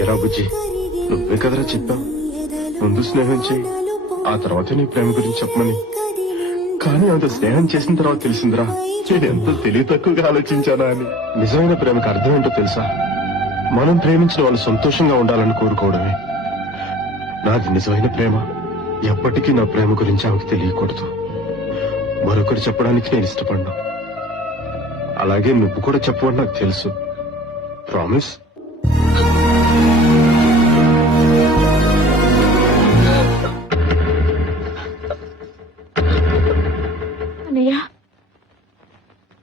ఎరా బుజ్జి, నువ్వే కదరా చెప్పావు ముందు స్నేహం చేయి, ఆ తర్వాత నీ ప్రేమ గురించి చెప్పమని. కానీ అంత స్నేహం చేసిన తర్వాత తెలిసిందిరా నేను ఎంత తెలివి తక్కువగా ఆలోచించానా అని. నిజమైన ప్రేమకు అర్థం ఏంటో తెలుసా? మనం ప్రేమించిన వాళ్ళు సంతోషంగా ఉండాలని కోరుకోవడమే. నాది నిజమైన ప్రేమ. ఎప్పటికీ నా ప్రేమ గురించి ఆమెకు తెలియకూడదు. మరొకరు చెప్పడానికి నేను ఇష్టపడ్డా. అలాగే నువ్వు కూడా చెప్పవని నాకు తెలుసు. ప్రామిస్? అన్నయ్య,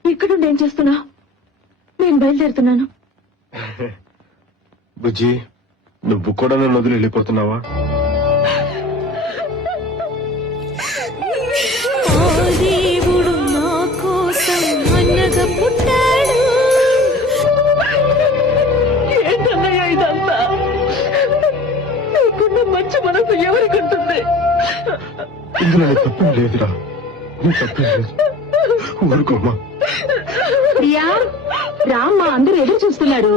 ఇక్కడుండి ఏం చేస్తున్నా? నేను బయలుదేరుతున్నాను. బుజ్జి, నువ్వు కూడా నన్ను వదిలి వెళ్ళిపోతున్నావా? దేవుడు నా కోసం అన్నగా పుట్టాడు. ఏంటన్నయ్య ఇదంతా? నీకున్న మంచి మనసు ఎవరికుంటుంది? ఇందులో నీ తప్పేం లేదురా, నీ తప్పేం లేదు. ఊరుకోమ్మా. ప్రియా, రామ్మా, అందరూ ఎదురు చూస్తున్నారు.